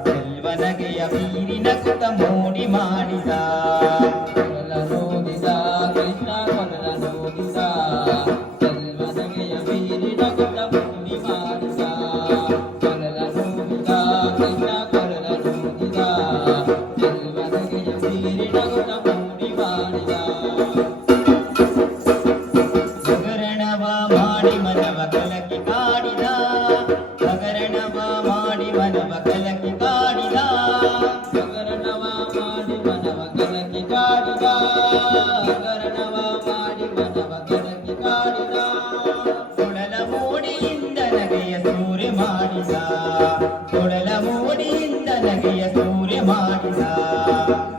ಚೆಲ್ವನಗೆಯ ಬೀರಿನ ಕುತ ಮೋಡಿ ಮಾಡಿದ ಕೊರಲ ನೋದಿದ ಕೃಷ್ಣ ಕೊರಲ ನೋದಿದ ಚೆಲ್ವನಗೆಯ ಬೀರಿನ ಕುತ ಮೋಡಿ ಮಾಡಿದ ಕೊರಲ ನೋದಿದ ಕೃಷ್ಣ ಕೊರಲ ನೋದಿದ ಚೆಲ್ವನಗೆಯ ಬೀರಿನ ಕುತ ಮೋಡಿ ಮಾಡಿದ ಹಗರಣವ ಮಾಡಿ ಮನವ ಕಲಕಿ ಕಾಡಿದ ಹಗರಣವ ಮಾಡಿ ಮನವ ಕಲಕಿ ಕಾಡಿದ ಹಗರಣವ ಮಾಡಿ ಮನವ ಕಲಕಿ ಕಾಡಿದ ಹಗರಣವ ಮಾಡಿ ಮನವ ಕಲಕಿ ಕಾಡಿದ ಕೊಡಲ ಮೋಡಿಯಿಂದ ನಗೆಯ ಸೂರೆ ಮಾಡಿದ ಕೊಡಲ ಮೋಡಿಯಿಂದ ನಗೆಯ ಸೂರೆ ಮಾಡಿದ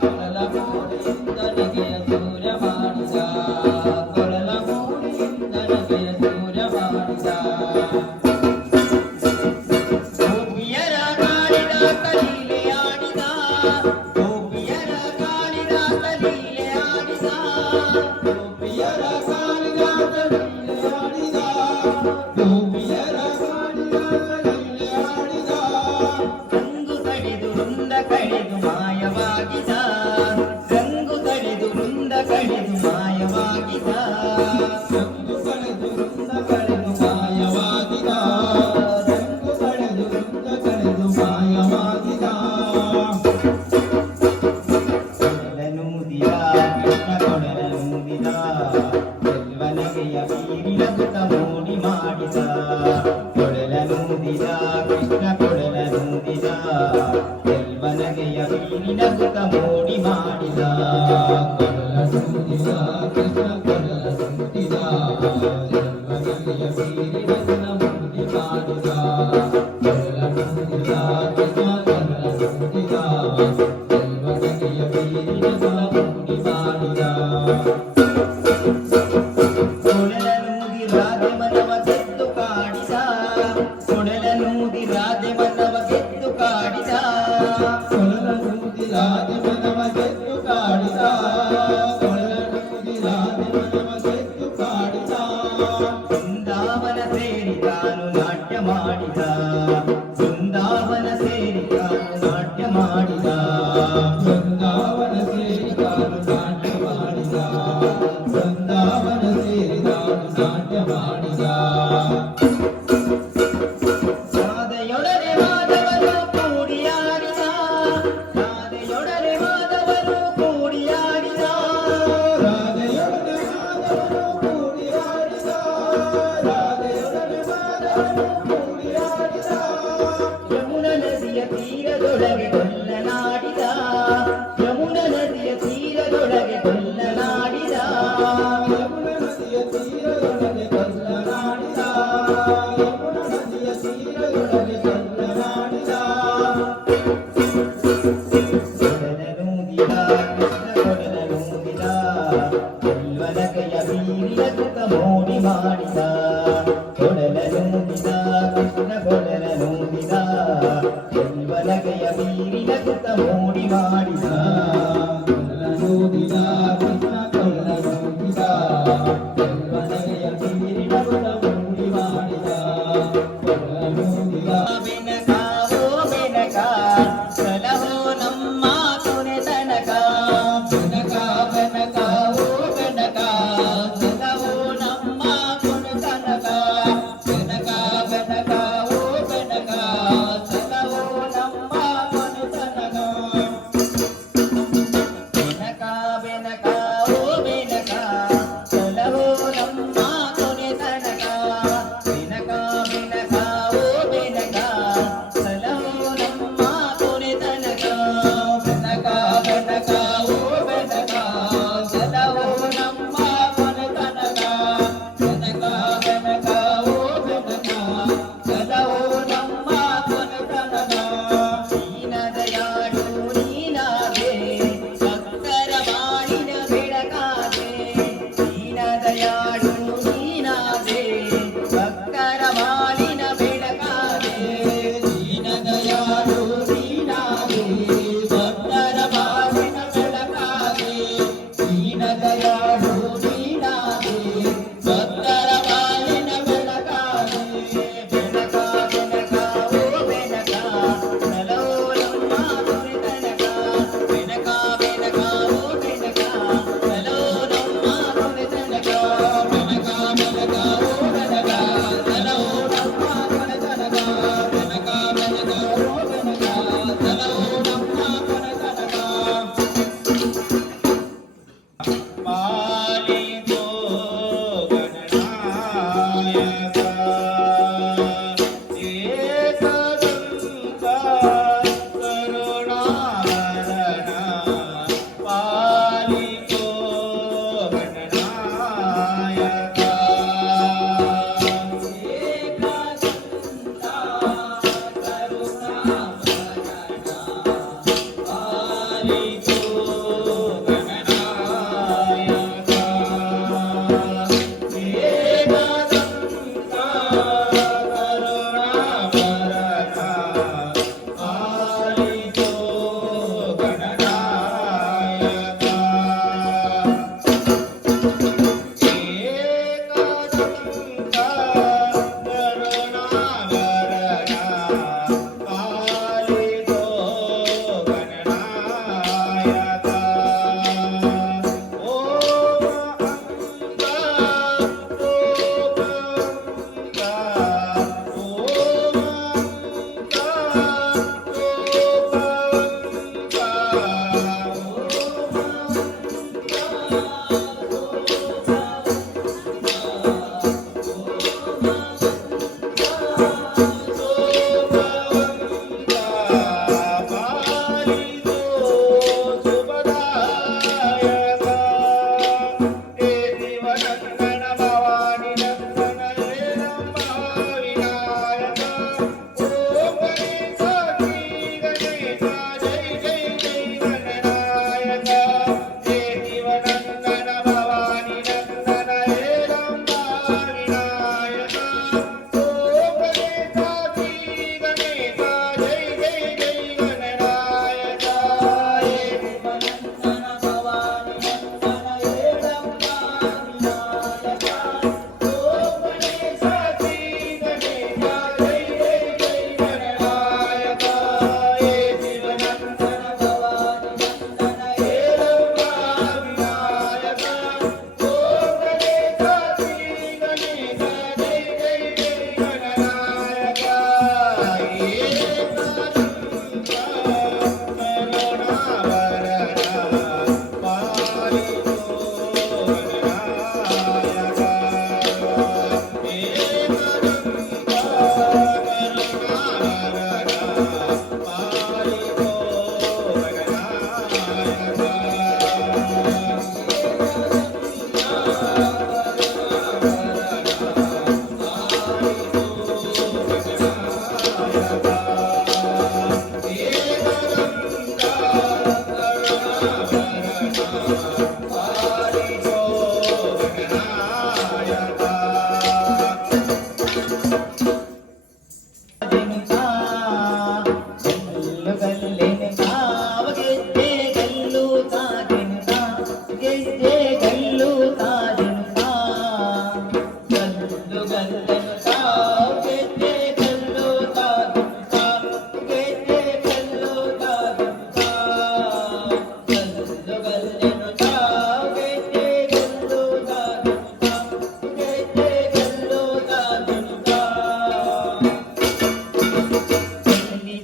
ಕೊಡಲ ಮೋಡಿಯಿಂದ ನಗೆಯ ಸೂರೆ ಮಾಡಿದ ಕೊಡಲ ಮೋಡಿಯಿಂದ ನಗೆಯ ಸೂರೆ ಮಾಡಿದ ಗೋಪಿಯರ ಕಾಡಿದ ಕಲೀಲೆ ಆಡಿದ ಗೋಪಿಯರ ಕಾಡಿದ ಕಲೀಲೆ ಆಡಿದ ಗೋಪಿಯರ ಕಾಡಿದ ಕಲೀಲೆ ಆಡಿದ ಗೋಪಿಯರ ಕಾಡಿದ ಕಲೀಲೆ ಆಡಿದ ರಂಗು ಕಡಿದು ವೃಂದ ಕಡಿದು ಮಾಯವಾಗಿದ ರಂಗು ಕಡಿದು ವೃಂದ ಕಡಿದು ಮಾಯವಾಗಿದ ರಂಗು ಕಡಿದು ವೃಂದ ಕಡಿದು ಮಾಯವಾಗಿದ ರಂಗು ಕಡಿದು ವೃಂದ ಕಡಿದು ಮಾಯವಾಗಿದ ಕೊಡಲನೂದಿದ ಕೃಷ್ಣ ಕೊಡಲನೂದಿದ ಚೆಲ್ವನಗೆಯ ಬೀರಿನ ಸುತ ಮೋಡಿ ಮಾಡಿದ ಕೊಡಲನೂದಿದ ಕೃಷ್ಣ ಕೊಡಲನೂದಿದ ಚೆಲ್ವನಗೆಯ ಬೀರಿನ ಸುತ ಮೋಡಿ ಮಾಡಿದ ಕೊಡಲನೂದಿದ ಕೃಷ್ಣ ಕೊಡಲನೂದಿದ ಚೆಲ್ವನಗೆಯ ಬೀರಿನ ಸುತ ಮೋಡಿ ಮಾಡಿದ ಕೊಡಲನೂದಿದ ಕೃಷ್ಣ ಕೊಡಲನೂದಿದ ಚೆಲ್ವನಗೆಯ ಬೀರಿನ ಸುತ ಮೋಡಿ ಮಾಡಿದ ಕೊಡಲನೂದಿ ರಾಧೆ ಮನವ ಗೆದ್ದು ಕಾಡಿದ ಕೊಡಲನೂದಿ ರಾಧೆ ಮನವ ಗೆದ್ದು ಕಾಡಿದ ಕೊಡಲನೂದಿ ರಾಧೆ ಮನವ ಗೆದ್ದು ಕಾಡಿದ ಕೊಡಲನೂದಿ ರಾಧೆ ಮನವ ಗೆದ್ದು ಕಾಡಿದ ಬೃಂದಾವನ ಸೇರಿ ತಾನು ನಾಟ್ಯ ಮಾಡಿದ ಬೃಂದಾವನ ಸೇರಿ ತಾನು ನಾಟ್ಯ ಮಾಡಿದ ಬೃಂದಾವನ ಸೇರಿ ತಾನು ನಾಟ್ಯ ಮಾಡಿದ ಬೃಂದಾವನ ಸೇರಿ ತಾನು ನಾಟ್ಯ ಮಾಡಿದ ರಾಧೆಯೊಡನೆ ಮಾಧವರು ಕೂಡಿಯಾಡಿದ ರಾಧೆಯೊಡನೆ ಮಾಧವರು ಕೂಡಿಯಾಡಿದ ರಾಧೆಯೊಡನೆ ಮಾಧವರು ಕೂಡಿಯಾಡಿದ ರಾಧೆಯೊಡನೆ ಮಾಧವರು ಕೂಡಿಯಾಡಿದ ಯಮುನಾ ನದಿಯ ತೀರದೊಳಗೆ ಕೊಲ್ಲನಾಡಿದ ಯಮುನಾ ನದಿಯ ತೀರದೊಳಗೆ ಕೊಲ್ಲನಾಡಿದ ಯಮುನಾ ನದಿಯ ತೀರದೊಳಗೆ ಕೊಲ್ಲನಾಡಿದ ಯಮುನಾ ನದಿಯ ತೀರದೊಳಗೆ ಕೊಲ್ಲನಾಡಿದ ಕೊಡಲನೂದಿದ ಕೃಷ್ಣ ಕೊಡಲನೂದಿದ ಚೆಲ್ವನಗೆಯ ಬೀರಿನ ಸುತ ಮೋಡಿ ಮಾಡಿದ ಕೊಡಲನೂದಿದ ಕೃಷ್ಣ ಕೊಡಲನೂದಿದ ಚೆಲ್ವನಗೆಯ ಬೀರಿನ ಸುತ ಮೋಡಿ ಮಾಡಿದ ಕೊಡಲನೂದಿದ ಕೃಷ್ಣ ಕೊಡಲನೂದಿದ ಚೆಲ್ವನಗೆಯ ಬೀರಿನ ಸುತ ಮೋಡಿ ಮಾಡಿದ ಕೊಡಲನೂದಿದ ಬೆನಕಾವೋ ಬೆನಕ ಸಲಹೋ ನಮ್ಮ ಕೊನೆ ತನಕ ಬೆನಕ ಬೆನಕಾವೋ ಬೆನಕ ಸಲಹೋ ನಮ್ಮ ಕೊನೆ ತನಕ ಬೆನಕ ಬೆನಕಾವೋ ಬೆನಕ ಸಲಹೋ ನಮ್ಮ ಕೊನೆ ತನಕ ಬೆನಕ ಬೆನಕ ಓ ಬೆನಕ ಸಲಹೋ ನಮ್ಮ ಕೊನೆ ತನಕ ಬೆನಕ ಬೆನಕ ಓ ಬೆನಕ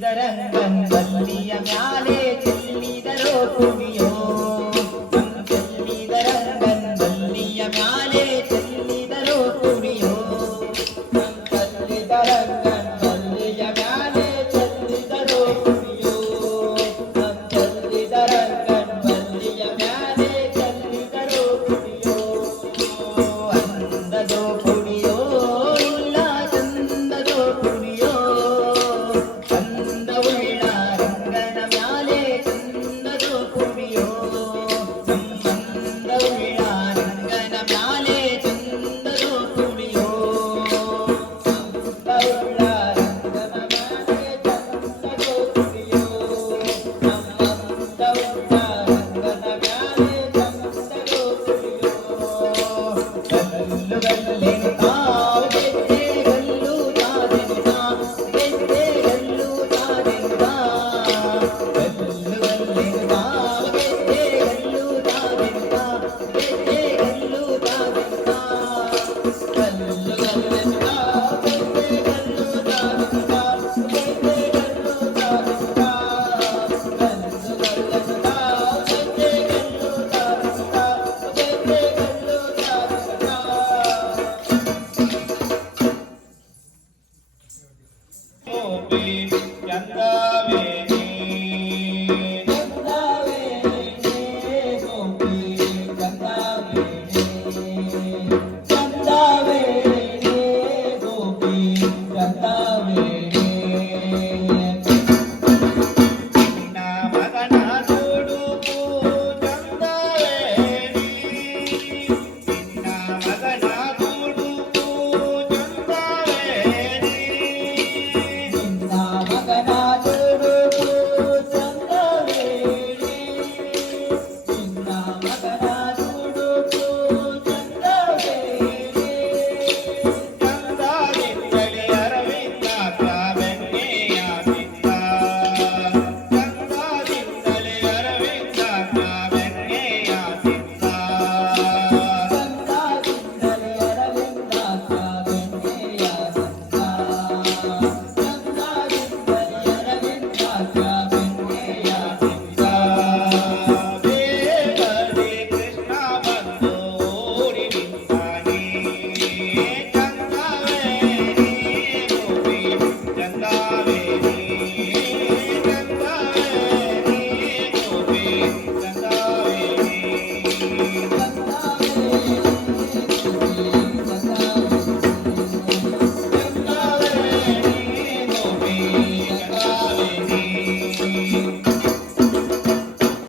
ಚೆಲ್ಲಿದರಂಗನ್ ಬಲ್ಲಿಯ ಮ್ಯಾಲೆ ಚೆಲ್ಲಿದರೋ ಕುಣಿಯೋ ಚೆಲ್ಲಿದರಂಗನ್ ಬಲ್ಲಿಯ ಮ್ಯಾಲೆ ಚೆಲ್ಲಿದರೋ ಕುಣಿಯೋ ಚೆಲ್ಲಿದರಂಗನ್ ಬಲ್ಲಿಯ ಮ್ಯಾಲೆ ಚೆಲ್ಲಿದರೋ ಕುಣಿಯೋ ಚೆಲ್ಲಿದರಂಗನ್ ಬಲ್ಲಿಯ ಮ್ಯಾಲೆ ಚೆಲ್ಲಿದರೋ ಕುಣಿಯೋ ಅಂದದೋ ಕುಣಿಯೋ ಇಲ್ಲ ಚಂದದೋ ಕುಣಿಯೋ ಚಂದವುಳ್ಳ ರಂಗನ ಮ್ಯಾಲೆ ಚಂದದೋ ಕುಣಿಯೋ ಚಂದವುಳ್ಳ ರಂಗನ ಮ್ಯಾಲೆ ಚಂದದೋ ಕುಣಿಯೋ ಚಂದವುಳ್ಳ ರಂಗನ ಮ್ಯಾಲೆ ಚಂದದೋ ಕುಣಿಯೋ ಚಂದವುಳ್ಳ ರಂಗನ ಮ್ಯಾಲೆ ಚಂದದೋ ಕುಣಿಯೋ ಗಲ್ಲು ಗಲ್ಲೆನುತ ಗೆದ್ದೆ ಗಲ್ಲು ತಾನೆನುತ ಗೆದ್ದೆ ಗಲ್ಲು ತಾನೆನುತ ಗಲ್ಲು ಗಲ್ಲೆನುತ ಗೆದ್ದೆ ಗಲ್ಲು ತಾನೆನುತ ಗೆದ್ದೆ ಗಲ್ಲು ತಾನೆನುತ ಗಲ್ಲು ಗಲ್ಲೆನುತ ಗೆದ್ದೆ ಗಲ್ಲು ತಾನೆನುತ ಗೆದ್ದೆ ಗಲ್ಲು ತಾನೆನುತ ಗಲ್ಲು ಗಲ್ಲೆನುತ ಗೆದ್ದೆ ಗಲ್ಲು ತಾನೆನುತ ಗೆದ್ದೆ ಗಲ್ಲು ತಾನೆನುತ ಗೋಪಿ ಚಂದವೇ